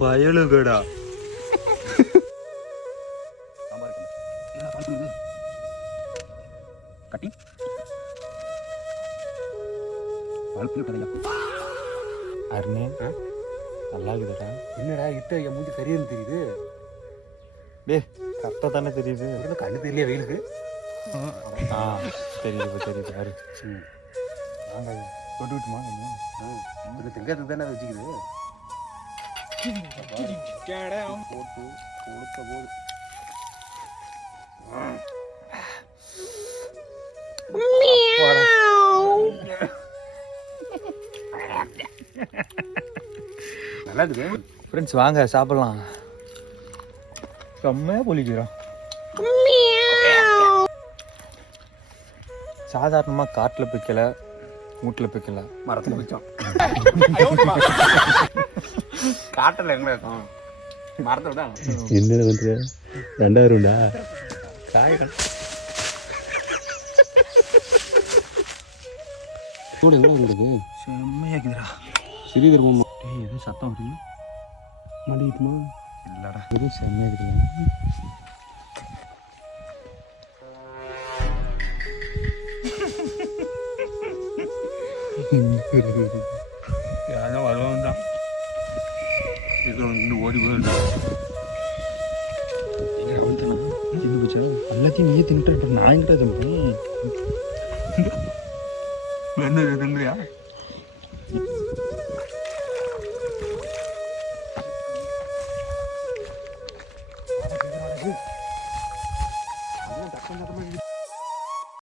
பயலுகடா கட்டி அருணே நல்லா இருக்குதுடா. என்னடா இட்ட என் மூஞ்சி கரியன்னு தெரியுது. டே கரெக்டாக தானே தெரியுது. கண்ணு தெரியல வெயிலுக்கு. தெரியுது தெரியுது யாரு. நாங்கள் தொட்டு விட்டுமா கொஞ்சம் தெங்காயத்துக்கு தானே அதை வச்சுக்குது. போட்டு கொடுத்த போது நல்லா இருக்குது. ஃப்ரெண்ட்ஸ் வாங்க சாப்பிடலாம். செம்மையாக பொலிக்கிறோம். சாதாரணமாக காட்டில் பிக்கலை, வீட்டில் பிக்கலை, மரத்தில் பிச்சோம். காட்டில் எங்கே இருக்கும், மரத்தை விட. என்ன பண்ணுற 2000டா காய கூட எவ்வளோ வந்துருக்கு. செம்மையாக்குதுடா. சிறிய தருமா எதுவும் சத்தம் வருது மாட்டிக்கிட்டுமா இல்லைடா. எதுவும் செம்மையாக யாரும் வருவான் தான். இது வந்து ஓடி போயிட்டு எல்லாத்தையும் நீயே தின்ட்டு நான் எங்கிட்ட என்ன இதுங்கறியா